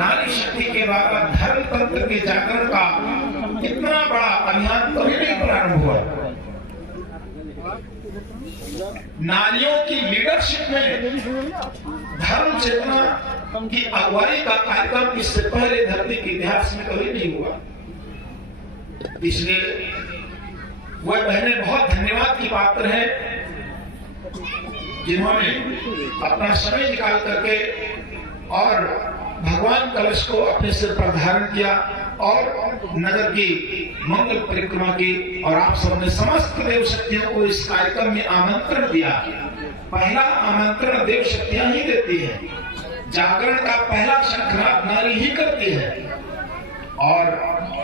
नारी शक्ति के द्वारा धर्म तंत्र के जागरण का इतना बड़ा अभियान कभी नहीं प्रारंभ हुआ। नारियों की लीडरशिप में धर्म चेतना की अगुवाई का कार्यक्रम इससे पहले धरती के इतिहास में कभी नहीं हुआ। इसलिए वह बहनें बहुत धन्यवाद की पात्र है जिन्होंने अपना समय निकाल करके और भगवान कलश को अपने सिर पर धारण किया और नगर की मंगल परिक्रमा की। और आप सबने समस्त देव शक्तियों को इस कार्यक्रम में आमंत्रण दिया। पहला आमंत्रण देव शक्तियां ही देती है। जागरण का पहला शंखनाद नारी ही करती है। और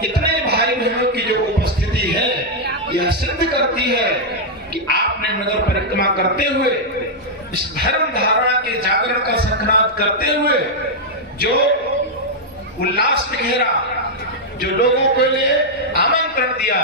इतने भाई बहनों की जो उपस्थिति है यह सिद्ध करती है कि आपने नगर परिक्रमा करते हुए इस धर्म धारणा के जागरण का शंखनाद करते हुए जो उल्लास बिखेरा, जो लोगों के लिए आमंत्रण दिया,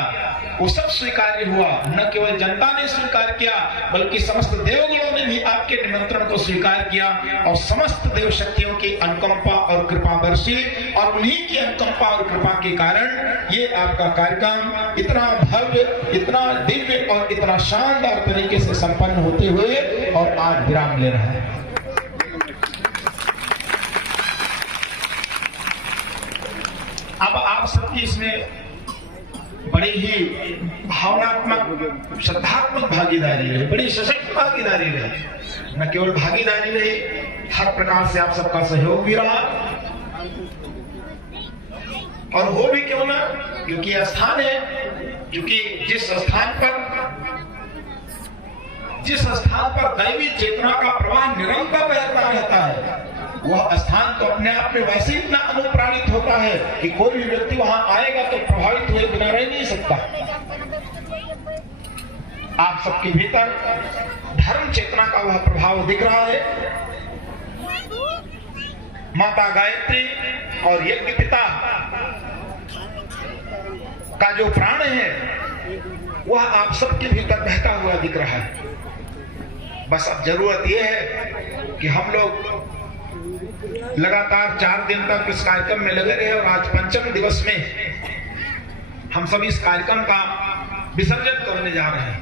वो सब स्वीकार्य हुआ। न केवल जनता ने स्वीकार किया बल्कि समस्त देवगणों ने भी आपके निमंत्रण को स्वीकार किया। और समस्त देव शक्तियों की अनुकंपा और कृपा बरसी और उन्हीं की अनुकंपा और कृपा के कारण ये आपका कार्यक्रम इतना भव्य, इतना दिव्य और इतना शानदार तरीके से संपन्न होते हुए और आज विराम ले रहा है। अब आप सबकी इसमें बड़ी ही भावनात्मक, श्रद्धात्मक भागीदारी रही, बड़ी सशक्त भागीदारी रही। न केवल भागीदारी रही, हर प्रकार से आप सबका सहयोग भी रहा। और हो भी क्यों ना, क्योंकि यह स्थान है, क्योंकि जिस स्थान पर दैवी चेतना का प्रवाह निरंतर बहता रहता है, वह स्थान तो अपने आप में वैसे इतना अनुप्राणित होता है कि कोई भी व्यक्ति वहां आएगा तो प्रभावित हुए बिना रह नहीं सकता। आप सबके भीतर धर्म चेतना का वह प्रभाव दिख रहा है। माता गायत्री और यज्ञ पिता का जो प्राण है वह आप सबके भीतर बहता हुआ दिख रहा है। बस अब जरूरत यह है कि हम लोग लगातार 4 दिन तक इस कार्यक्रम में लगे रहे और आज 5वें दिवस में हम सब इस कार्यक्रम का विसर्जन करने जा रहे हैं।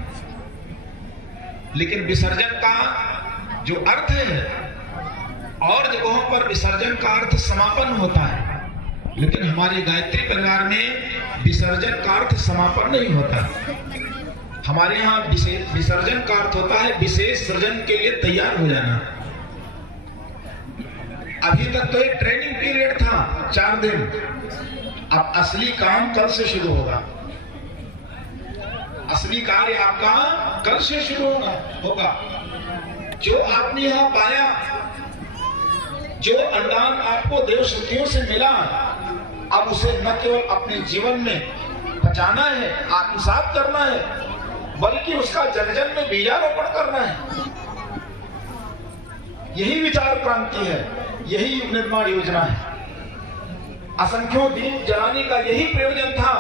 लेकिन विसर्जन का जो अर्थ है, और जगहों पर विसर्जन का अर्थ समापन होता है, लेकिन हमारे गायत्री परिवार में विसर्जन का अर्थ समापन नहीं होता। हमारे यहाँ विसर्जन का अर्थ होता है विशेष सृजन के लिए तैयार हो जाना। अभी तक तो एक ट्रेनिंग पीरियड था 4 दिन, अब असली काम कल से शुरू होगा। असली कार्य आपका कल से शुरू होगा। जो आपने यहाँ पाया, जो अनुदान आपको देव शक्तियों से मिला, अब उसे न केवल अपने जीवन में बचाना है, आत्मसात करना है, बल्कि उसका जन जन में बीजारोपण करना है। यही विचार क्रांति है, यही युग निर्माण योजना है। असंख्यों दीप जलाने का यही प्रयोजन था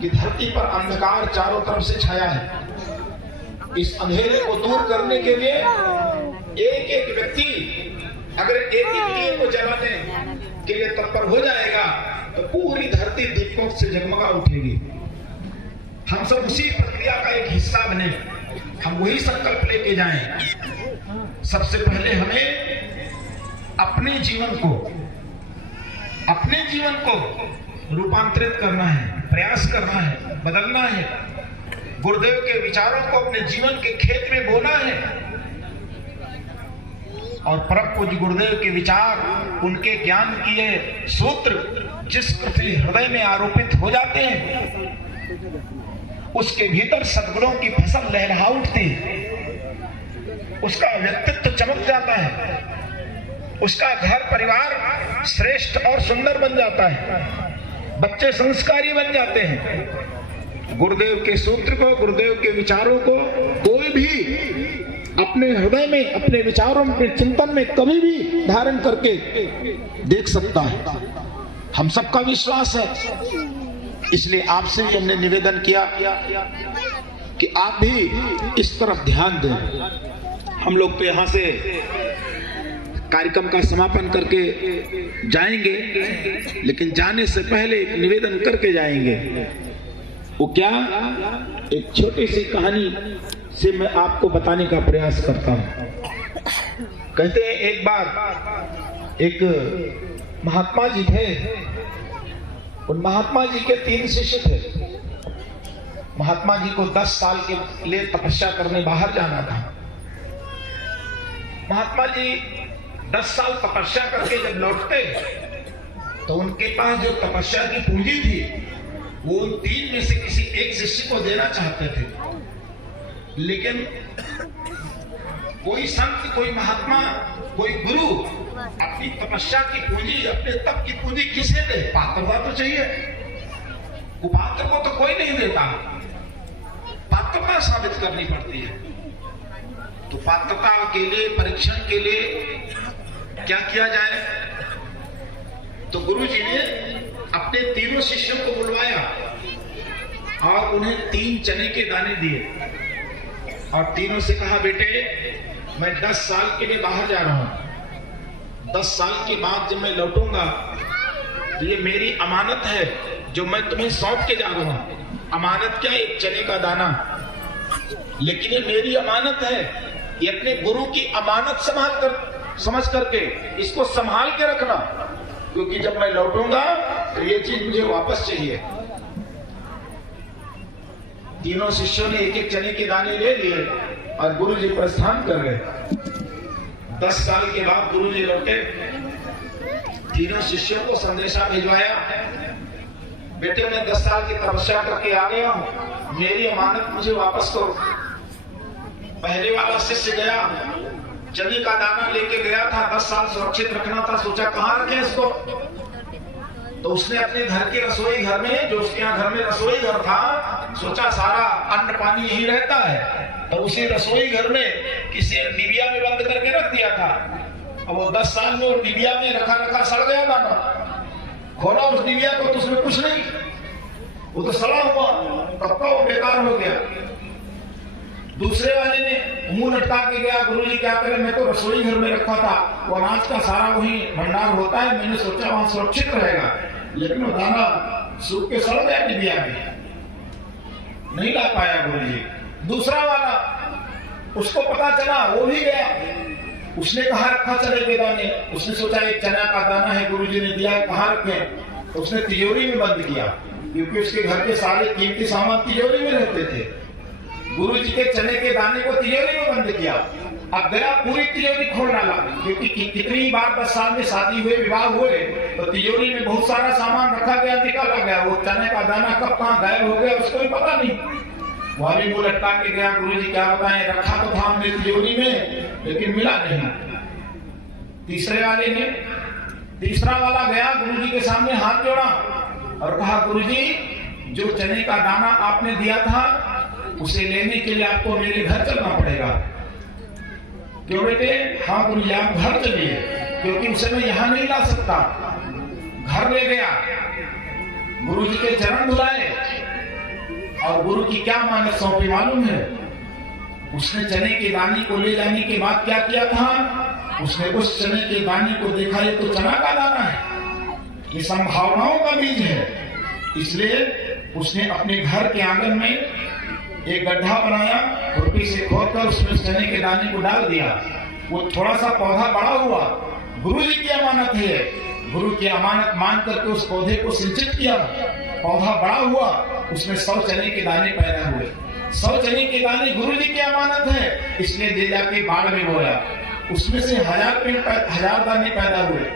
कि धरती पर अंधकार चारों तरफ से छाया है। इस अंधेरे को दूर करने के लिए एक एक व्यक्ति अगर एक दिए को जलाने के लिए तत्पर हो जाएगा तो पूरी धरती दीपों से जगमगा उठेगी। हम सब उसी प्रक्रिया का एक हिस्सा बने, हम वही संकल्प लेके जाएं। सबसे पहले हमें अपने जीवन को रूपांतरित करना है, प्रयास करना है, बदलना है। गुरुदेव के विचारों को अपने जीवन के खेत में बोना है। और परम पूज्य गुरुदेव के विचार, उनके ज्ञान किए सूत्र जिस पृथ्वी हृदय में आरोपित हो जाते हैं, उसके भीतर सद्गुणों की फसल लहरा उठती है। उसका व्यक्तित्व चमक जाता है, उसका घर परिवार श्रेष्ठ और सुंदर बन जाता है, बच्चे संस्कारी बन जाते हैं। गुरुदेव के सूत्र को, गुरुदेव के विचारों को कोई भी अपने हृदय में, अपने विचारों में, चिंतन में कभी भी धारण करके देख सकता है। हम सबका विश्वास है। इसलिए आपसे हमने निवेदन किया कि आप भी इस तरफ ध्यान दें। हम लोग तो यहाँ से कार्यक्रम का समापन करके जाएंगे, लेकिन जाने से पहले एक निवेदन करके जाएंगे। वो क्या, एक छोटी सी कहानी से मैं आपको बताने का प्रयास करता हूं। कहते हैं एक बार एक महात्मा जी थे। उन महात्मा जी के 3 शिष्य थे। महात्मा जी को 10 साल के लिए तपस्या करने बाहर जाना था। महात्मा जी 10 साल तपस्या करके जब लौटते तो उनके पास जो तपस्या की पूंजी थी वो उन 3 में से किसी एक शिष्य को देना चाहते थे, लेकिन कोई संत, कोई महात्मा, कोई गुरु अपनी तपस्या की पूंजी, अपने तप की पूंजी किसे दे? पात्रता तो चाहिए। कुपात्र को तो कोई नहीं देता, पात्रता साबित करनी पड़ती है। तो पात्रता के लिए, परीक्षण के लिए क्या किया जाए? तो गुरु जी ने अपने 3 शिष्यों को बुलवाया और उन्हें 3 चने के दाने दिए और तीनों से कहा, बेटे मैं 10 साल के लिए बाहर जा रहा हूं। 10 साल के बाद जब मैं लौटूंगा तो ये मेरी अमानत है जो मैं तुम्हें सौंप के जा रहा हूं। अमानत क्या? एक चने का दाना, लेकिन ये मेरी अमानत है। ये अपने गुरु की अमानत समझ करके इसको संभाल के रखना, क्योंकि जब मैं लौटूंगा तो ये चीज मुझे वापस चाहिए। तीनों शिष्यों ने 1-1 चने के दाने ले लिए और गुरु जी प्रस्थान कर गए। 10 साल के बाद गुरु जी लौटे। तीनों शिष्यों को संदेशा भिजवाया, बेटे मैं 10 साल की तपस्या करके आ गया हूं, मेरी अमानत मुझे वापस करो। पहले वाला शिष्य गया, चने का दाना लेके गया था, 10 साल सुरक्षित रखना था, सोचा कहां रखे इसको। तो उसने अपने घर के रसोई घर में, जो उसके यहाँ घर में रसोई घर था, सोचा सारा अन्न पानी यही रहता है, तो उसी रसोई घर में किसी डिबिया में बंद करके रख दिया था। अब वो 10 साल में वो डिबिया में रखा सड़ गया दाना। खोला उस डिबिया को तो उसमें कुछ नहीं, वो तो सड़ा हुआ, तब वो बेकार हो गया। दूसरे वाले ने मुंह लटका के गया, गुरुजी क्या करें, मैं तो रसोई घर में रखा था, वो अनाज का सारा वही भंडार होता है, मैंने सोचा वहां सुरक्षित रहेगा, लेकिन वो दाना सूख के सड़ गया डिबिया में, नहीं ला पाया गुरुजी। दूसरा वाला, उसको पता चला, वो भी गया, उसने कहा रखा चने के दाने, उसने सोचा एक चना का दाना है, गुरुजी ने दिया, कहाँ रखे, तो उसने तिजोरी में बंद किया, क्योंकि उसके घर के सारे कीमती सामान तिजोरी में रहते थे। गुरु जी के चने के दाने को तिजोरी में बंद किया। अब गया पूरी तिजोरी खोल डाला, क्योंकि कितनी बार 10 साल में शादी हुए, विवाह हुए, तो तिजोरी में बहुत सारा सामान रखा गया, निकाला गया, वो चने का दाना कब कहाँ गायब हो गया उसको भी पता नहीं। वहां भी मुंह लटका के गया, गुरु जी क्या बताएं, रखा तो था हमने तिजोरी में, लेकिन मिला नहीं। तीसरा वाला गया, गुरु जी के सामने हाथ जोड़ा और कहा, गुरु जी जो चने का दाना आपने दिया था उसे लेने के लिए आपको मेरे घर चलना पड़ेगा। क्यों बेटे? हाँ गुरु जी आप घर चलिए, क्योंकि उसे मैं यहाँ नहीं ला सकता। घर ले गया, गुरु जी के चरण धुलाए, और गुरु की क्या मानत सौंपी मालूम है? उसने चने के दाने को ले जाने के बाद क्या किया था? उसने उस चने के दाने को देखा, ये तो चना का दाना है, ये संभावनाओं का बीज है। इसलिए उसने अपने घर के आंगन में एक गड्ढा बनाया, खुरपी से खोदकर उसमें चने के दाने को डाल दिया। वो थोड़ा सा पौधा बड़ा हुआ, गुरु जी की अमानत है, गुरु की अमानत मान करके उस पौधे को सिंचित किया, पौधा बड़ा हुआ, उसमें 100 चने के दाने पैदा हुए। 100 चने के दाने गुरु जी की अमानत है, इसलिए ले जाके बाढ़ में बोया, उसमें से 1000 दाने पैदा हुए।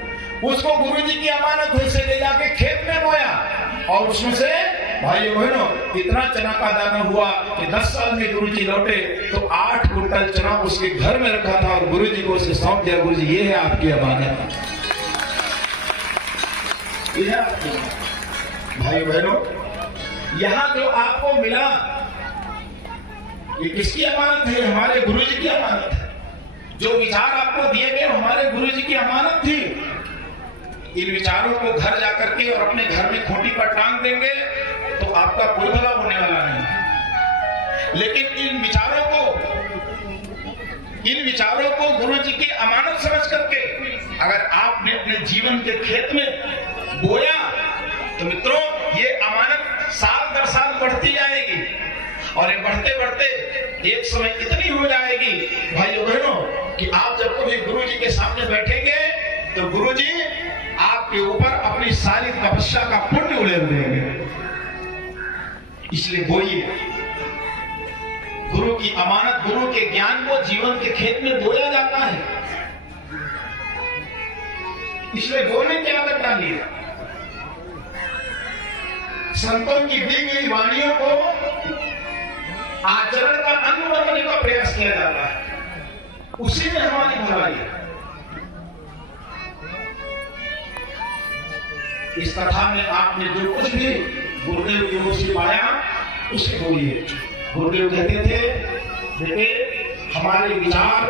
उसको गुरु जी की अमानत है, इसे ले जाके खेत में बोया, और उसमें से भाइयों बहनों इतना चना का दाना हुआ कि 10 साल में गुरु जी लौटे तो 8 कुंटल चना उसके घर में रखा था, और गुरु जी को उसे सौंप दिया, गुरु जी ये है आपकी अमानत। भाइयों बहनों, यहाँ जो आपको मिला ये किसकी अमानत है? हमारे गुरु जी की अमानत है। जो विचार आपको दिए गए हमारे गुरु जी की अमानत थी। इन विचारों को घर जाकर के और अपने घर में खूंटी पर टांग देंगे तो आपका कोई भला होने वाला नहीं। लेकिन इन विचारों को गुरु जी की अमानत समझ करके अगर आपने अपने जीवन के खेत में बोया तो मित्रों ये अमानत साल दर साल बढ़ती जाएगी और ये बढ़ते बढ़ते एक समय इतनी हो जाएगी भाइयों बहनों कि आप जब कभी गुरु जी के सामने बैठेंगे तो गुरु जी आपके ऊपर अपनी सारी तपस्या का पुण्य उड़ेल देंगे। इसलिए बोइए, गुरु की अमानत, गुरु के ज्ञान को जीवन के खेत में बोया जाता है, इसलिए बोने की आदत डालिए। संतों की दी गई वाणियों को आचरण का अंग बनाने का प्रयास किया जाता है, उसी में हमारी भलाई है। इस कथा में आपने जो कुछ भी गुरुदेव की ओर से पाया उसे बोलिए। गुरुदेव कहते थे बेटे हमारे विचार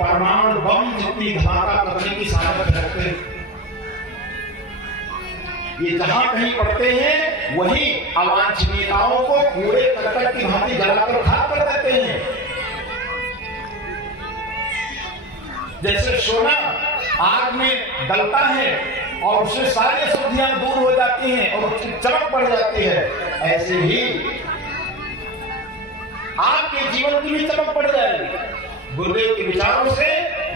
परमाणु बम जितनी धमाका करने की सामर्थ्य रखते हैं। ये जहां कहीं पड़ते हैं वही अवांछनीयताओं को कूड़े करकट की भांति जलाकर खाक कर देते हैं। जैसे सोना आग में डलता है और उससे सारी अशुद्धियां दूर हो जाती हैं और उसकी चमक बढ़ जाती है, ऐसे ही आपके जीवन की भी चमक बढ़ जाएगी। गुरुदेव के विचारों से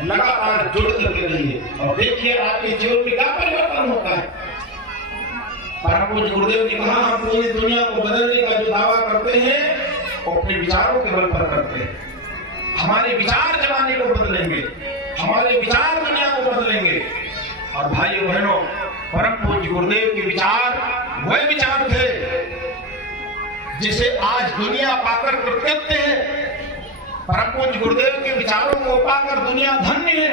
लगातार जुड़ करके रहिए और देखिए आपके जीवन में क्या परिवर्तन होता है। परम पूज्य गुरुदेव ने कहा हम पूरी दुनिया को बदलने का जो दावा करते हैं वो अपने विचारों के बल पर करते हैं। हमारे विचार जमाने को बदलेंगे, हमारे विचार दुनिया को बदलेंगे। और भाइयों बहनों, परम पूज्य गुरुदेव के विचार वह विचार थे जिसे आज दुनिया पाकर कृतज्ञ है। परम पूज्य गुरुदेव के विचारों को पाकर दुनिया धन्य है।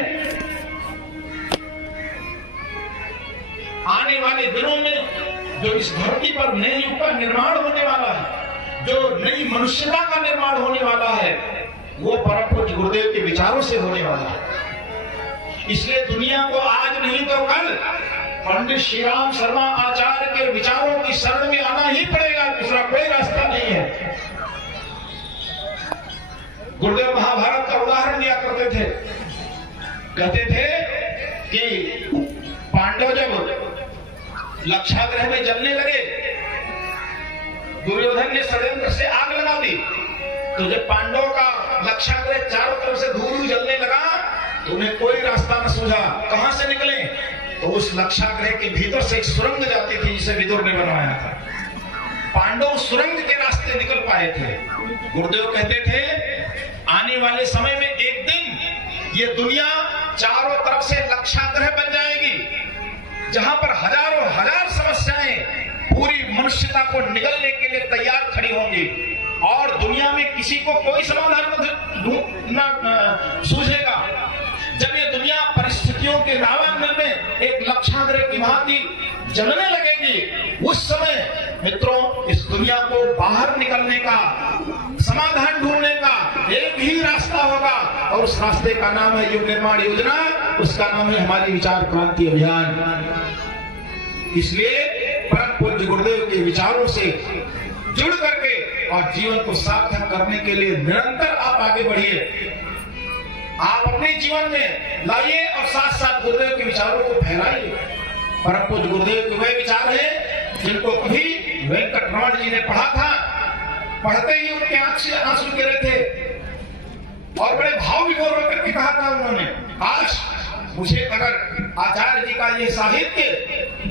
आने वाले दिनों में जो इस धरती पर नए युग का निर्माण होने वाला है, जो नई मनुष्यता का निर्माण होने वाला है, वो परम पूज्य गुरुदेव के विचारों से होने वाला है। इसलिए दुनिया को आज नहीं तो कल पंडित श्री राम शर्मा आचार्य के विचारों की शरण में आना ही पड़ेगा, दूसरा कोई रास्ता नहीं है। गुरुदेव महाभारत का उदाहरण दिया करते थे, कहते थे कि पांडव जब लक्षागृह में जलने लगे, दुर्योधन ने षड्यंत्र से आग लगा दी, तो जब पांडवों का लक्षागृह चारों तरफ से धूल जलने लगा तो उन्हें कोई रास्ता न सूझा, कहां से निकले? तो उस लक्षागृह के भीतर से एक सुरंग जाती थी जिसे विदुर ने बनवाया था। पांडव सुरंग के रास्ते निकल पाए थे। गुरुदेव कहते थे आने वाले समय में एक दिन ये दुनिया चारों तरफ से लक्षागृह बन जाएगी, जहां पर हजारों हजार समस्याएं पूरी मनुष्यता को निगलने के लिए तैयार खड़ी होंगी और दुनिया में किसी को कोई समाधान न सूझेगा। जब ये दुनिया परिस्थितियों के दावानल में एक लक्षागृह की भांति जलने लगेगी, उस समय मित्रों इस दुनिया को बाहर निकलने का, समाधान ढूंढने का एक ही रास्ता होगा और उस रास्ते का नाम है युग निर्माण योजना, उसका नाम है हमारी विचार क्रांति अभियान। इसलिए परम पूज्य गुरुदेव के विचारों से जुड़ करके और जीवन को सार्थक करने के लिए निरंतर आप आगे बढ़िए। आप अपने जीवन में लाइए और साथ साथ गुरुदेव के विचारों को फैलाइए। परम पूज्य गुरुदेव के वे विचार हैं जिनको कभी वेंकटरमण जी ने पढ़ा था, पढ़ते ही उनके आंख से आंसू गिरे थे और बड़े भाव विभोर होकर के कहा था उन्होंने, आज मुझे अगर आचार्य जी का ये साहित्य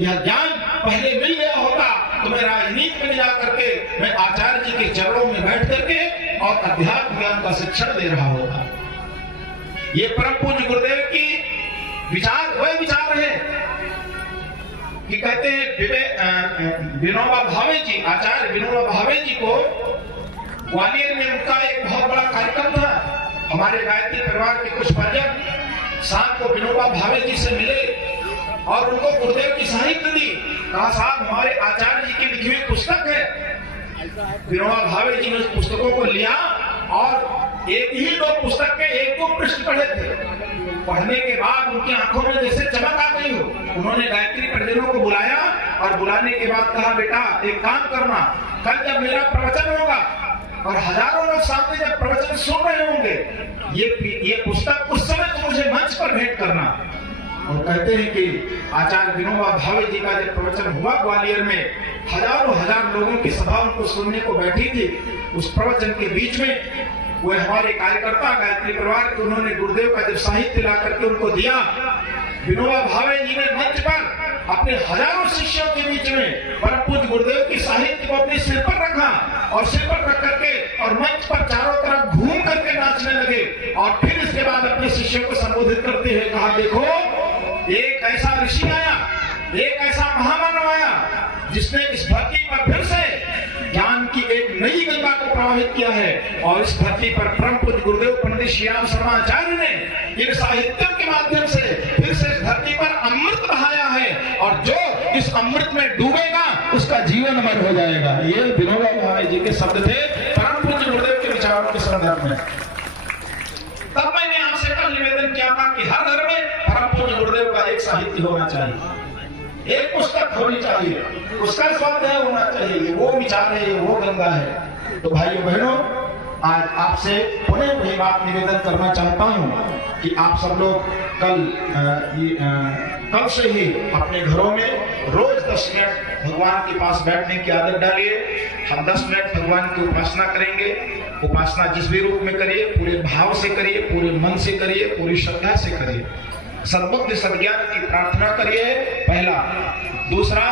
या ज्ञान पहले मिल गया होता तो मैं राजनीति में जा करके मैं आचार्य जी के चरणों में बैठ करके और अध्यात्म ज्ञान का शिक्षण दे रहा होता। ये परम पूज्य गुरुदेव की विचार वह विचार है कि कहते हैं विनोबा भावे जी, आचार्य विनोबा भावे जी को ग्वालियर में उनका एक बहुत बड़ा कार्यक्रम था। हमारे गायत्री परिवार के कुछ परिजन साथ को विनोबा भावे जी से मिले और उनको गुरुदेव की साहित्य दी। कहा साहब हमारे आचार्य जी की लिखी हुई पुस्तक है। विनोबा भावे जी ने उस पुस्तकों को लिया और एक ही दो पुस्तक के एक दो पृष्ठ पढ़े थे। पढ़ने के बाद उनकी आंखों में जैसे चमक आ गई हो। उन्होंने गायत्री परिजनों को बुलाया और बुलाने के बाद कहा बेटा एक काम करना, कल जब मेरा प्रवचन होगा और हजारों लोग सामने जब प्रवचन सुन रहे होंगे, ये पुस्तक उस समय तो मुझे मंच पर भेंट करना। और कहते हैं कि आचार्य विनोबा भावे जी का जब प्रवचन हुआ ग्वालियर में, हजारों हजार लोगों की सभा उनको सुनने को बैठी थी। उस प्रवचन के बीच में वो हमारे कार्यकर्ता गायत्री परिवार के, उन्होंने गुरुदेव का जब साहित्य ला करके उनको दिया, विनोबा भावे जी ने मंच पर अपने हजारों शिष्यों के बीच में परम पूज्य गुरुदेव की साहित्य को अपने सिर पर रखा और सिर पर रख करके और मंच पर चारों तरफ घूम करके नाचने लगे। और फिर इसके बाद अपने शिष्यों को संबोधित करते हुए कहा, देखो एक ऐसा ऋषि आया, एक ऐसा महामानव आया जिसने इस धरती पर फिर से ज्ञान की एक नई गंगा को प्रवाहित किया है। और इस धरती पर परम पूज्य गुरुदेव पंडित श्री राम शर्मा आचार्य ने इन साहित्यों के माध्यम से फिर से इस धरती पर अमृत बहाया है, और जो इस अमृत में डूबेगा उसका जीवन अमर हो जाएगा। ये विनोबा भावे जी के शब्द थे परम पूज्य गुरुदेव के विचारों के संदर्भ में। तब मैंने आपसे कल निवेदन किया था कि हर घर में परम पूज्य गुरुदेव का एक साहित्य होना चाहिए, एक पुस्तक होनी चाहिए, उसका स्वाध्याय होना चाहिए। वो विचार है, वो गंगा है। तो भाइयों बहनों, आज आपसे पुनः वही बात निवेदन करना चाहता हूँ कि आप सब लोग कल से ही अपने घरों में रोज 10 मिनट भगवान के पास बैठने की आदत डालिए। हम 10 मिनट भगवान की उपासना करेंगे। उपासना जिस भी रूप में करिए, पूरे भाव से करिए, पूरे मन से करिए, पूरी श्रद्धा से करिए। सद्बुद्धि सद्ज्ञान की प्रार्थना करिए, पहला। दूसरा,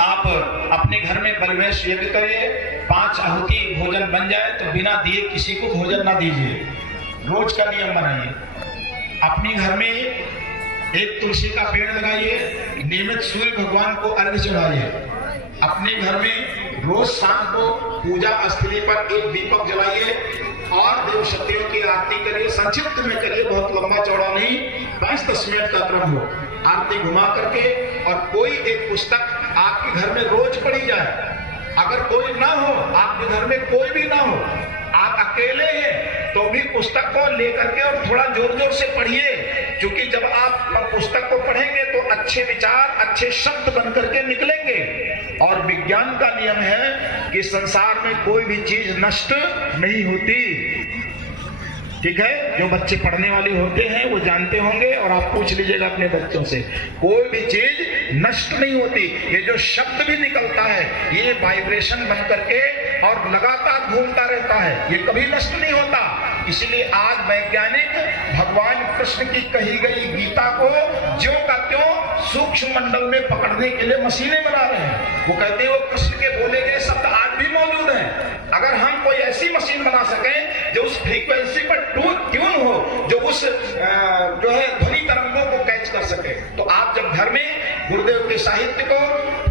आप अपने घर में बलवेश यज्ञ करिए। 5 आहुति भोजन बन जाए तो बिना दिए किसी को भोजन ना दीजिए। रोज का नियम बनाइए। अपने घर में एक तुलसी का पेड़ लगाइए। नियमित सूर्य भगवान को अर्घ्य चढ़ाइए। अपने घर में रोज शाम को पूजा स्थली पर एक दीपक जलाइए और देव शक्तियों की आरती करिए। संक्षिप्त में करिए, बहुत लंबा चौड़ा नहीं, 5-10 मिनट का क्रम हो। आरती घुमा करके और कोई एक पुस्तक आपके घर में रोज पढ़ी जाए। अगर कोई ना हो, आपके घर में कोई भी ना हो, आप अकेले हैं तो भी पुस्तक को लेकर के और थोड़ा जोर जोर से पढ़िए। क्योंकि जब आप पुस्तक को पढ़ेंगे तो अच्छे विचार, अच्छे शब्द बन करके निकलेंगे। और विज्ञान का नियम है कि संसार में कोई भी चीज नष्ट नहीं होती। ठीक है, जो बच्चे पढ़ने वाले होते हैं वो जानते होंगे, और आप पूछ लीजिएगा अपने बच्चों से, कोई भी चीज नष्ट नहीं होती। ये जो शब्द भी निकलता है ये वाइब्रेशन बन करके और लगातार घूमता रहता है, ये कभी नष्ट नहीं होता। इसलिए आज वैज्ञानिक भगवान कृष्ण की कही गई गीता को ज्यों का त्यों सूक्ष्म मंडल में पकड़ने के लिए मशीनें बना रहे हैं। वो कहते हैं वो कृष्ण के बोले गए शब्द आज भी मौजूद हैं। अगर हम कोई ऐसी मशीन बना सकें जो उस फ्रीक्वेंसी पर ट्यून हो, जो उस जो है ध्वनि तरंगों को कैच कर सके, तो आप जब घर में गुरुदेव के साहित्य को,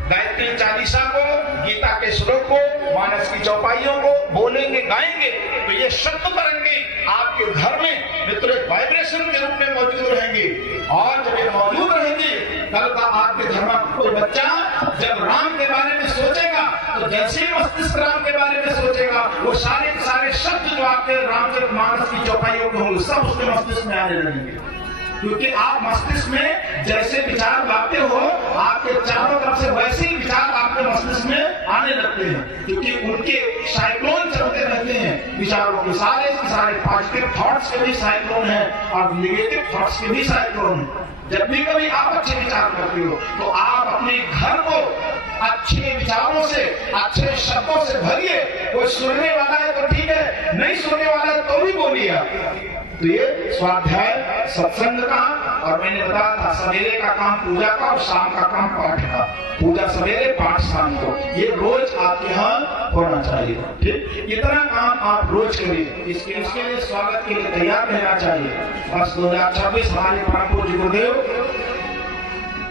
गायत्री चालीसा को, गीता के श्लोक को, मानस की चौपाइयों को बोलेंगे, गाएंगे, तो ये शब्द तरंगे आपके घर में मित्रों वाइब्रेशन के रूप में मौजूद रहेंगी। और जब ये मौजूद रहेंगी, कल का आपके घर में कोई बच्चा जब राम के बारे में सोचेगा तो जैसे ही मस्तिष्क राम के बारे में सोचेगा, वो सारे के सारे शब्द जो आपके रामचरितमानस की चौपाइयों में होंगे सब उसके मस्तिष्क में आने लगेंगे। क्योंकि आप मस्तिष्क में जैसे विचार लाते हो, आपके चारों तरफ से वैसे ही विचार आपके मस्तिष्क में आने लगते हैं। क्योंकि उनके साइक्लोन चलते रहते हैं विचारों के, सारे पॉजिटिव थॉट्स के भी साइक्लोन है और निगेटिव थॉट्स के भी साइक्लोन है। जब भी कभी आप अच्छे विचार करते हो तो आप अपने घर को अच्छे विचारों से, अच्छे शब्दों से भरिए। कोई सुनने वाला है तो ठीक है, नहीं सुनने वाला है तो भी बोलिए। तो ये स्वाध्याय सत्संग का, और मैंने बताया था सवेरे का काम पूजा का और शाम का काम पाठ का। पूजा सवेरे, पाठ शाम को, ये रोज आपके यहाँ होना चाहिए। ठीक, इतना काम आप रोज करिए। इसके लिए स्वागत के लिए तैयार रहना चाहिए। बस 2026 हमारे परम पूज्य गुरुदेव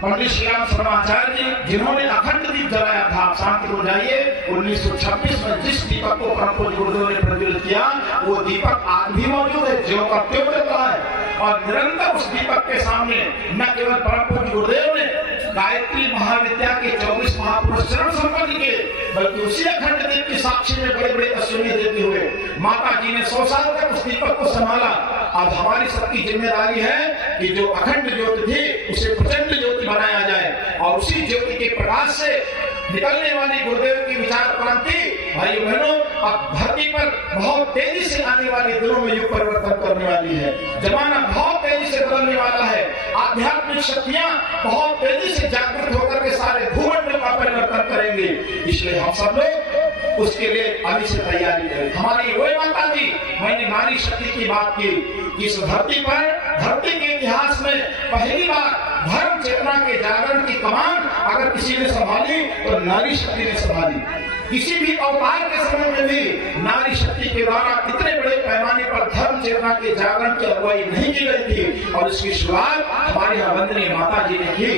पंडित श्री राम शर्मा आचार्य जी, जिन्होंने अखंड दीप जलाया था, आप शांति हो जाइए, 1926 में जिस दीपक को परम पूज्य गुरुदेव ने प्रज्वलित किया, वो दीपक आज भी मौजूद है, ज्यों का त्यों जल रहा है। और निरंतर उस दीपक के सामने न केवल परम पूज्य गुरुदेव ने गायत्री महाविद्या के 24 महापुरुष चरण संपन्न किए, बल्कि उसी अखंड दीप की साक्षी में बड़े बड़े अश्विनी देते हुए माता जी ने 100 साल तक उस दीपक को संभाला। अब हमारी सबकी जिम्मेदारी है कि जो अखंड ज्योति थी उसे प्रचंड ज्योति बनाया जाए, और उसी ज्योति के प्रकाश से निकलने वाली गुरुदेव की विचार क्रांति भाई बहनों अब धरती पर बहुत तेजी से आने वाले दिनों में युग परिवर्तन करने वाली है। जमाना बहुत तेजी से बदलने वाला है। आध्यात्मिक शक्तियां बहुत तेजी से जागृत होकर के सारे भूमंडल का परिवर्तन करेंगे। इसलिए हम सब लोग उसके लिए अभी से तैयारी करें। हमारी वही माता जी, मैंने नारी शक्ति की बात की, इस धरती पर धरती के इतिहास में पहली बार धर्म चेतना के जागरण की कमान अगर किसी ने संभाली तो नारी शक्ति ने संभाली। किसी भी अवतार के समय में भी नारी शक्ति के द्वारा इतने बड़े पैमाने पर धर्म चेतना के जागरण की अगुवाई नहीं की गई थी और इसकी शुरुआत हमारे यहाँ वंदनीय माता जी ने की।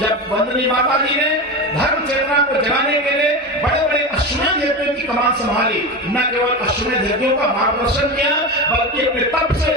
जब वंदनीय माता जी ने धर्म चेतना को जगाने के लिए बड़े बड़े अश्वमेध यज्ञों की कमान संभाली, न केवल अश्वमेध यज्ञों का मार्गदर्शन किया बल्कि अपने तप से,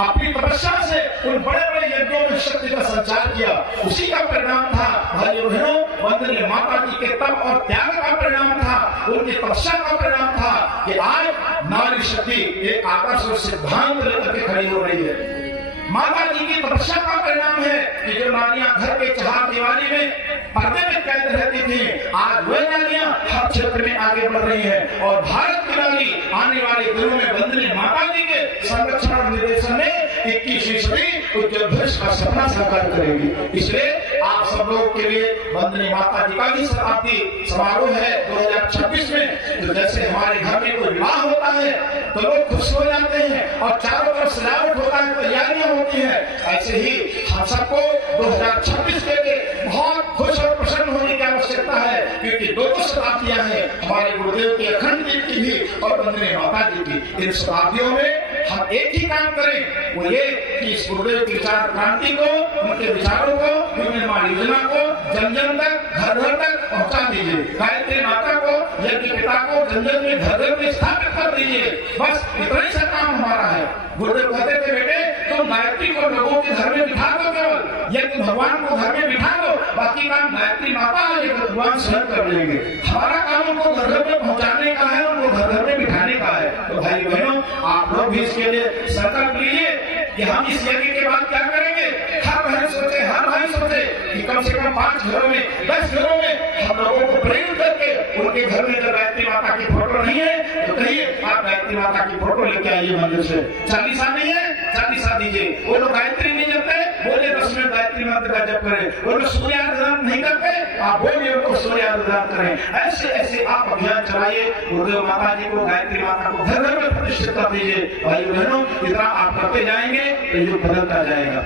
अपनी तपस्या से उन बड़े बड़े यज्ञों में शक्ति का संचार किया। उसी का परिणाम था भाइयों बहनों, वंदनीय माता जी के तप और त्याग का परिणाम था, उनकी तपस्या का परिणाम था कि आज नारी शक्ति एक आदर्श और सिद्धांत लेकर के खड़ी हो रही है। माता जी की तपस्या का परिणाम है कि जो नारियां घर के चार दीवारी में पर्दे में कैद रहती थी, आज वे नारियां हर क्षेत्र में आगे बढ़ रही हैं और भारत की नारी आने वाले दिनों में वंदनीय माता जी के संरक्षण और निर्देशन में 21वीं सदी उज्जवल भविष्य का सपना साकार करेगी। इसलिए आप सब लोगों के लिए वंदनीय माता जी का भी शताब्दी समारोह है 2026 में। तो जैसे हमारे घर में कोई विवाह होता है तो लोग खुश हो जाते हैं और चारों तरफ सजावट होता है, तैयारियां होती है, ऐसे ही हम सबको 2026 के लिए बहुत खुश और प्रसन्न होने की आवश्यकता है, क्योंकि दो शताब्दियां हैं हमारे गुरुदेव की, अखंड देव की भी और वंदनीय माता जी की। इन शताब्दियों में हम एक ही काम करें, वो ये कि इस गुरुदेव की विचार क्रांति को, उनके विचारों को, निर्माण योजना को जन जन तक, घर घर तक पहुंचा दीजिए। गायत्री माता को, यज्ञ पिता को जन जन में, घर घर में स्थापित कर दीजिए। बस इतना ही सा काम हमारा है। गुरुदेव कहते थे बेटे तुम गायत्री को लोगों के घर में बिठा दो, केवल यज्ञ भगवान को घर में बिठा दो, बाकी काम गायत्री माता और यज्ञ भगवान स्वयं कर लेंगे। हमारा काम उनको घर घर में पहुंचाने का है, उनको घर घर में बिठाने का है। तो भाई बहनों आप लोग भी इसके लिए संकल्प लीजिए कि हम इस यज्ञ के बाद क्या करेंगे। हर बहन सोचे, हर भाई सोचे कि कम से कम 5 घरों में, 10 घरों में हम लोगों को प्रेरित करके उनके घर में अगर गायत्री माता की फोटो नहीं है तो कहिए आप गायत्री माता की फोटो लेके आइए मंदिर से। चालीसा नहीं है, चालीसा दीजिए। वो लोग गायत्री नहीं जपते, बोले 10 मिनट गायत्री मंत्र का जप करें। वो लोग सूर्यार्धन नहीं करते, आप बोलिए उनको सूर्यार्धन करें। ऐसे ऐसे आप अभियान चलाइए, गुरुदेव माता जी को, गायत्री माता को घर घर में प्रतिष्ठित कर दीजिए। भाई बहनों इतना आप करते जाएंगे तो युग बदलता जाएगा,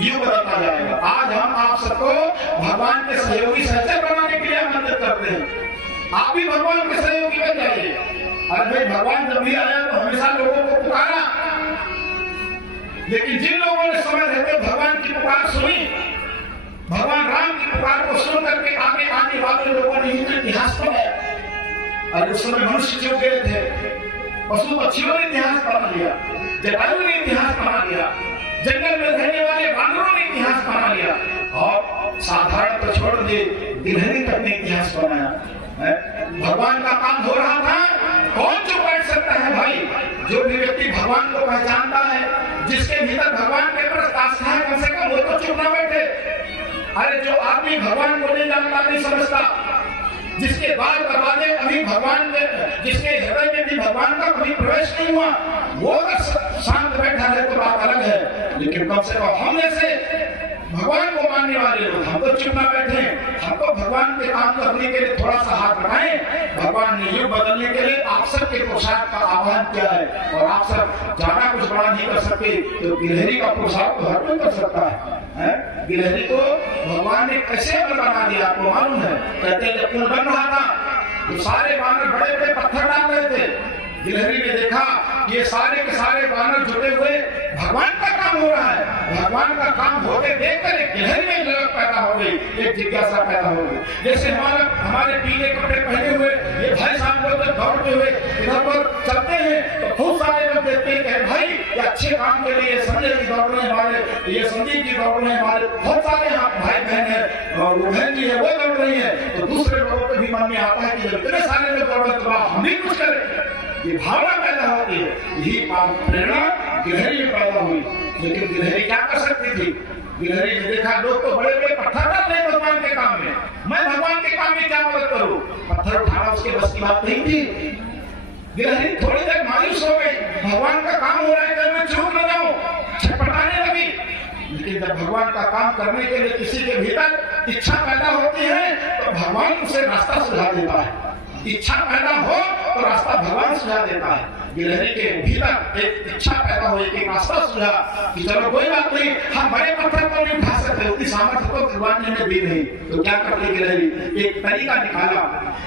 युग बदलता जाएगा। आज हम आप सबको भगवान के सहयोगी सहचर बनाने के लिए आमंत्रित करते हैं। आप भी भगवान के सहयोगी बन जाइए। अरे भाई भगवान जब भी आया तो हमेशा लोगों को पुकारा, लेकिन जिन लोगों ने समय रहते भगवान की पुकार सुनी, भगवान राम की पुकार को सुन करके आगे आने वाले लोगों ने हिंदू इतिहास पढ़ा। और उस समय मनुष्य जो गए थे, पशु पक्षियों ने इतिहास पढ़ा लिया, जटायु ने इतिहास पढ़ा लिया, जंगल में रहने वाले बानरों ने इतिहास बना लिया और साधारण तो छोड़ दिए, गिलहरी तक ने इतिहास बनाया। भगवान का काम हो रहा था, कौन चुप बैठ सकता है भाई। जो भी व्यक्ति भगवान को पहचानता है, जिसके भीतर भगवान के प्रति आस्था है, कम से कम वो तो चुप ना बैठे। अरे जो आदमी भगवान को नहीं जानता, नहीं समझता, जिसके द्वार दरवाजे अभी भगवान के, जिसके हृदय में भी भगवान का कभी प्रवेश नहीं हुआ, वो अगर शांत बैठा है तो बात अलग है। लेकिन कम से कम हम जैसे भगवान को मानने वाले लोग, हम तो चुप ना बैठे, हम तो भगवान के काम करने के लिए थोड़ा सा हाथ बढ़ाएं। भगवान ने युग बदलने के लिए आप सबके पुरुषार्थ का आह्वान किया है और आप सब ज्यादा कुछ बड़ा नहीं कर सकते, तो गिलहरी का पुरुषार्थ तो हर कोई कर सकता है। गिलहरी को भगवान ने कैसे बना दिया आपको मालूम है। कहते हैं जब पुल बन रहा था तो सारे बानर बड़े बड़े पत्थर डाल रहे थे। गिलहरी ने देखा ये सारे के सारे बानर जुटे हुए भगवान का काम हो रहा है। भगवान का काम होते देखकर एक गिलहरी में ललक पैदा हो गई, एक जिज्ञासा पैदा हो गई। जैसे हमारे पीले कपड़े पहने हुए ये भाई साहब लोग दौड़ते हुए इधर पर चलते हैं तो बहुत सारे लोग देखते हैं भाई ये अच्छे काम के लिए संजय जी दौड़ रहे हैं, हमारे ये संदीप जी दौड़ रहे हैं, हमारे बहुत सारे यहाँ भाई बहन है और वो बहन जी है वो दौड़ रही है। तो दूसरे लोगों के भी मन में आता है कि जब इतने सारे लोग दौड़ रहे तो हम भी कुछ करें, ये भावना पैदा होती है। यही प्रेरणा गिलहरी में पैदा हुई। लेकिन गिलहरी क्या कर सकती थी, गिलहरी ने देखा लोग तो बड़े बड़े पत्थर रख रहे भगवान के काम में, मैं भगवान के काम में क्या मदद करूं? पत्थर उठाना उसके बस की बात नहीं थी। गिलहरी थोड़ी देर मायूस हो गई, भगवान का काम हो रहा है कि मैं चूक न जाऊं, छटपटाने लगी। लेकिन जब भगवान का काम करने के लिए किसी के भीतर इच्छा पैदा होती है तो भगवान उसे रास्ता सुझा देता है। इच्छा पैदा हो तो रास्ता भगवान सुझा देता है। गिलहरी के भीतर एक इच्छा पैदा हुई, एक रास्ता सुझा कि चलो कोई बात नहीं, हम बड़े पत्थर को नहीं उठा सकते, उतनी सामर्थ्य तो भगवान ने हमें दी नहीं, तो क्या करती गिलहरी? एक तरीका निकाला।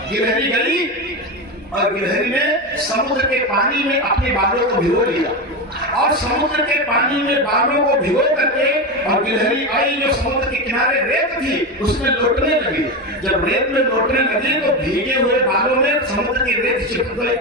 गिलहरी गई और गिलहरी ने समुद्र के पानी में अपने बालों को भिगो लिया और समुद्र के पानी में बालों को भिगो करके और गिलहरी आई जो समुद्र के किनारे रेत थी उसमें लौटने लगी। जब रेत में लौटने लगी तो भीगे हुए बालों में समुद्र की रेत चिपक गई।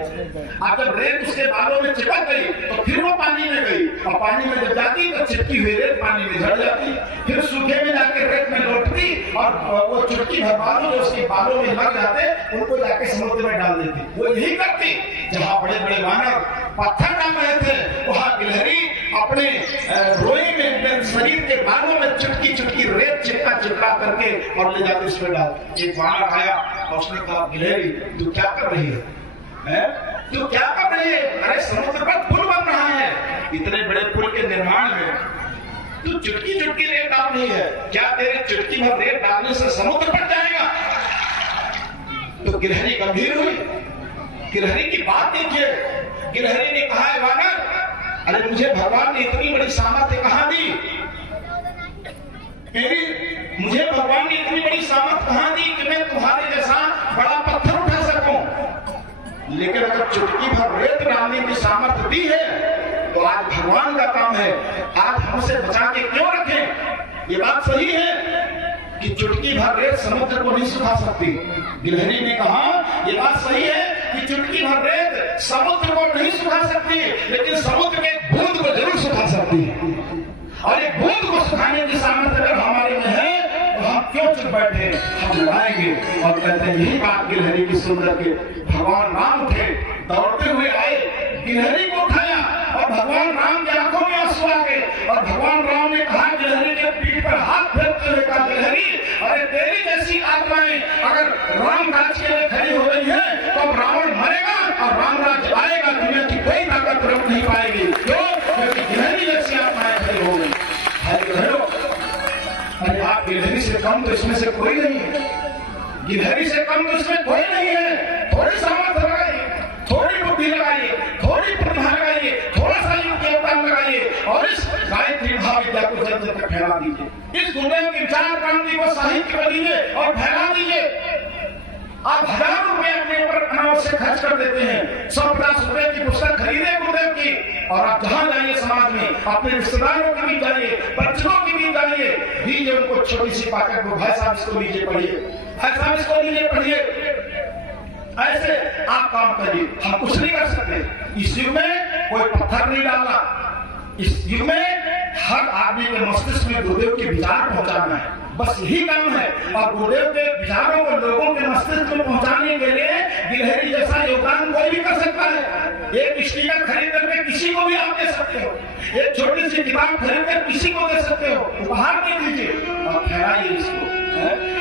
अब जब रेत उसके बालों में चिपक गई तो फिर वो पानी में गई और पानी में जब जाती तो चिपकी हुई रेत पानी में झड़ जाती, फिर सूखे में जाके रेत में लौटती और वो चुटकी भर बालों जो उसके बालों में लग जाते उनको जाके समुद्र में डाल देती। वो यही करती। जहाँ बड़े बड़े वानर पत्थर डाल रहे थे वहां गिलहरी अपने रोए में शरीर के बालों में चुटकी चुटकी रेत चिपका करके और ले जाते उसमें डाल। एक वानर आया और उसने कहा गिलहरी तू क्या कर रही है? तू क्या कर रही है? अरे समुद्र पर पुल बन रहा है, इतने बड़े पुल के निर्माण में तू चुटकी चुटकी रेत डाल रही है, क्या तेरे चुटकी भर रेत डालने से समुद्र पर जाएगा? तो गिलहरी गंभीर हुई। गिलहरी की बात देखिए, गिलहरी ने कहा है वानर, अरे मुझे भगवान ने इतनी बड़ी सामर्थ्य कहां दी? मुझे भगवान ने इतनी बड़ी सामर्थ्य कहां दी कि मैं तुम्हारे जैसा बड़ा पत्थर उठा सकूं? लेकिन अगर चुटकी भर रेत डालने की सामर्थ्य दी है तो आज भगवान का काम है, आज हमसे बचा के क्यों रखें? ये बात सही है कि चुटकी भर रेत समुद्र को नहीं सुखा सकती। गिलहरी ने कहा ये बात सही है कि चुटकी भर रेत समुद्र को नहीं सुखा सकती, लेकिन समुद्र के बूंद को जरूर सुखा सकती है। और एक बूंद को सुखाने की सामर्थ्य अगर हमारे में है तो हम क्यों चुप बैठे? हम लड़ाएंगे। और कहते हैं यही बात गिलहरी की सुन करके भगवान राम उठे, दौड़ते हुए आए, गिलहरी को उठाया और भगवान राम की आंखों में आंसू आ गए और भगवान राम ने कहा गिलहरी के पीठ पर हाथ फेरते हुए कहा गिलहरी, अरे तेरी जैसी आत्माएं अगर राम राज्य के लिए खड़ी हो गई है तो अब रावण मरेगा और राम राज्य आएगा, दुनिया की कोई ताकत रोक नहीं पाएगी। क्यों? क्योंकि गिलहरी जैसी आत्माएं खड़ी हो गई। अरे आप गिलहरी से कम तो इसमें से कोई नहीं है, गिलहरी से कम तो इसमें कोई नहीं है। थोड़ी सामर्थ्य लगाइए, थोड़ी बुद्धि लगाइए, थोड़ी प्रतिभा लगाइए, थोड़ा सा योगदान लगाइए और इस गायत्री महाविद्या को जब जब तक फैला दीजिए, इस गुरुदेव की विचार क्रांति को साहित्य कर दीजिए और फैला दीजिए। आप 1000 रुपए अपने ऊपर अनावश्यक खर्च कर देते हैं, 150 रुपए की पुस्तक खरीदे गुरुदेव की और आप जहां जाइए समाज में अपने रिश्तेदारों के बीच जाइए, बच्चों के बीच जाइए, दीजिए उनको छोटी सी पाकर को, भाई साहब इसको लीजिए पढ़िए, भाई साहब इसको लीजिए पढ़िए। ऐसे आप काम करिए, हम कुछ नहीं कर सकते। इस युग में कोई पत्थर नहीं डालना, इस युग में हर आदमी के मस्तिष्क में गुरुदेव के विचार पहुंचाना है, बस यही काम है। और गुरुदेव के विचारों को लोगों के मस्तिष्क में पहुंचाने के लिए गिलहरी जैसा योगदान कोई भी कर सकता है। एक स्टीकर खरीद करके किसी को भी आप दे सकते हो, एक छोटी सी किताब खरीद कर किसी को दे सकते हो, उपहार दे दीजिए और फैलाइए इसको।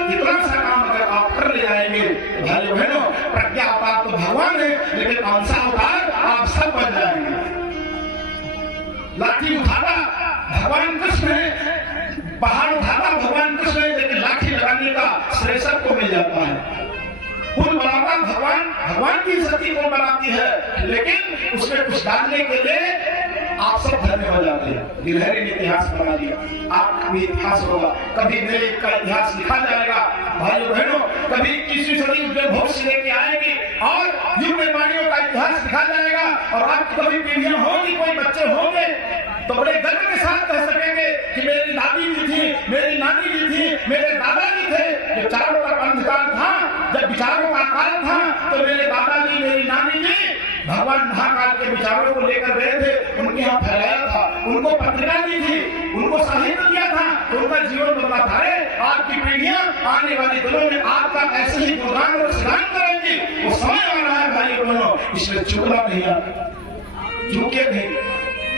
इतना सा काम अगर आप कर ले जाएंगे भाई बहनों, प्रज्ञा अवतार तो भगवान है लेकिन अंशा अवतार आप सब बन जाएंगे। लाठी उठाना भगवान कृष्ण है, पहाड़ उठाना भगवान कृष्ण है, लेकिन लाठी लगाने का श्रेय सबको मिल जाता है। पुल बनाना भगवान की शक्ति को बनाती है, लेकिन उसमें कुछ डालने के लिए आप सब धन्य हो जाते हैं। गिलहरी ने इतिहास बना दिया, आपका भी इतिहास होगा, कभी मेरे का इतिहास लिखा जाएगा। भाइयों बहनों, कभी 21वीं सदी में भविष्य लेके आएगी और युग निर्माणियों का इतिहास लिखा जाएगा और आपकी कभी पीढ़ियां होंगी, कोई बच्चे होंगे तो बड़े गर्व के साथ कह सकेंगे कि मेरी दादी भी थी, मेरी नानी भी थी, मेरे दादाजी थे। जब चारों तरफ अंधकार था, जब विचारों का काल था, तो मेरे दादाजी मेरी नानी जी भगवान महाकाल के विचारों को लेकर गए थे, उनके यहाँ फैलाया था, उनको पत्रिका दी थी, उनको साहित्य दिया था, तो उनका जीवन बदला था। आपकी पीढ़ियां आने वाले दिनों में आपका ऐसे ही गुणगान और स्नान करेंगी। वो समय आ रहा है भाई बहनों, इसमें चूकना नहीं है, चूके नहीं।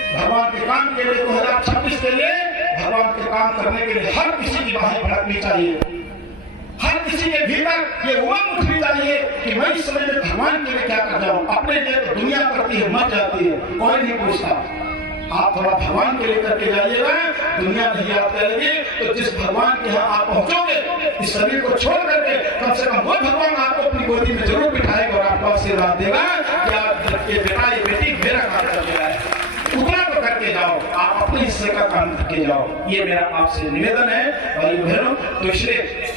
भगवान के काम के लिए 2026 के लिए भगवान के काम करने के लिए हर किसी की बाहें भड़कनी चाहिए। हर किसी के भीतर ये उमंग उठनी चाहिए कि मैं इस समय में भगवान के लिए क्या कर जाऊं। अपने लिए तो दुनिया करती है, मर जाती है, कोई नहीं पूछता। आप थोड़ा भगवान के लिए करके जाइएगा, दुनिया नहीं याद करेगी। तो जिस भगवान के यहाँ आप पहुंचोगे, इस शरीर को छोड़ करके, कम से कम वो भगवान आपको अपनी गोदी में जरूर बिठाएगा और आपको आशीर्वाद देगा कि आप ये बेटा ये बेटी मेरा काम कर दिया है, उतना तो करके जाओ, आप अपने हिस्से का काम करके जाओ। ये मेरा आपसे निवेदन है। और ये बहनों, तो इसलिए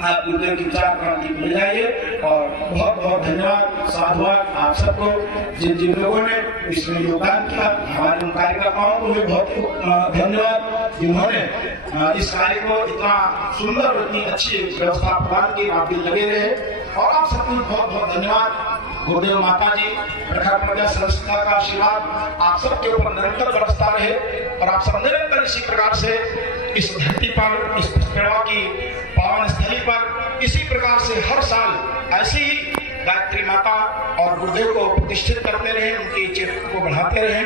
आप गुरुदेव की विचार क्रांति मिल जाइए। और बहुत बहुत धन्यवाद, साधुवाद आप सबको, जिन जिन लोगों ने इसमें योगदान किया। हमारे उन कार्यकर्ताओं को भी बहुत धन्यवाद, जिन्होंने इस कार्य को इतना सुंदर और इतनी अच्छी व्यवस्था प्रदान की। आप भी लगे रहे। और आप सबको बहुत बहुत धन्यवाद। गुरुदेव माता जी, प्रखर प्रजा सरस्वती का आशीर्वाद आप सबके ऊपर निरंतर बरसता रहे और आप सब निरंतर इसी प्रकार से इस धरती पर, इस पुष्करवा की पावन स्थली पर इसी प्रकार से हर साल ऐसी ही गायत्री माता और गुरुदेव को प्रतिष्ठित करते रहे, उनकी चेतना को बढ़ाते रहे।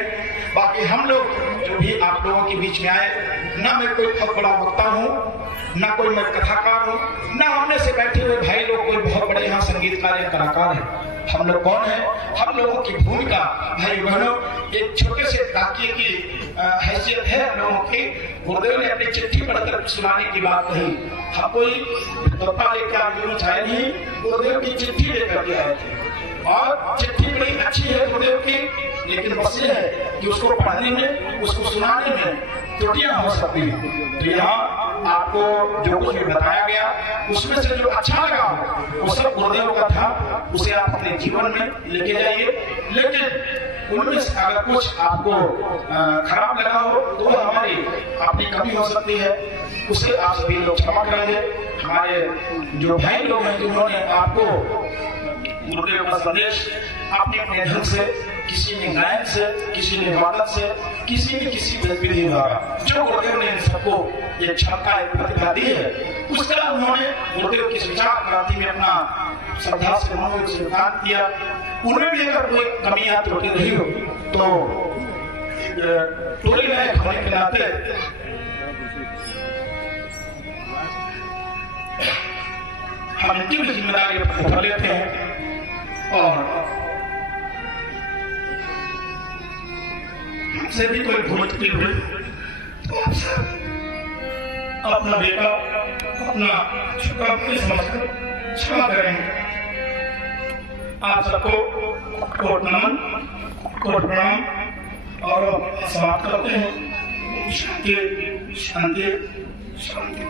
बाकी हम लोग जो भी आप लोगों के बीच में आए, ना मैं कोई बहुत बड़ा वक्ता हूँ, ना कोई मैं कथाकार हूँ, ना हमने से बैठे हुए भाई लोग कोई बहुत बड़े यहाँ संगीतकार या कलाकार हैं। हम लोग कौन है? हम लोगों की भूमिका भाई बहनों एक छोटे से डाकिये की हैसियत है हम लोगों की। गुरुदेव ने अपनी चिट्ठी पढ़कर सुनाने की बात कही। हम कोई तोहफा लेकर आगे चाहे नहीं, गुरुदेव की चिट्ठी लेकर के आए थे। और चिट्ठी बड़ी अच्छी है गुरुदेव की, लेकिन बस ये है कि उसको पढ़ने में, उसको सुनाने में त्रुटियां हो सकती हैं। तो यहाँ आपको जो कुछ भी बताया गया, उसमें से जो अच्छा लगा वो सब गुरुदेव का था, उसे आप अपने जीवन में लेके जाइए। लेकिन उनमें से अगर कुछ आपको खराब लगा हो तो वो हमारी अपनी कमी हो सकती है, उसे आप सभी लोग क्षमा करेंगे। हमारे जो भाई लोग हैं जिन्होंने आपको गुरुदेव का संदेश अपने अपने ढंग से, किसी ने गायन से, किसी ने वादन से, किसी ने किसी विधि द्वारा, जो गुरुदेव ने सबको एक क्षमता, एक प्रतिभा दी है, उसका उन्होंने गुरुदेव की विचार क्रांति में अपना श्रद्धा से मनोयोग से योगदान दिया। उनमें भी अगर कोई कमी या त्रुटि रही हो तो टोली लायक होने के नाते हम इनकी भी जिम्मेदारी उठा लेते हैं। और हमसे भी कोई भूल त्रुटि हुई तो आप सब अपना बेटा, अपना छोटा समझकर क्षमा करेंगे। आप सबको कोट नमन, कोट प्रणाम और समाप्त करते हैं। शांति शांति शांति।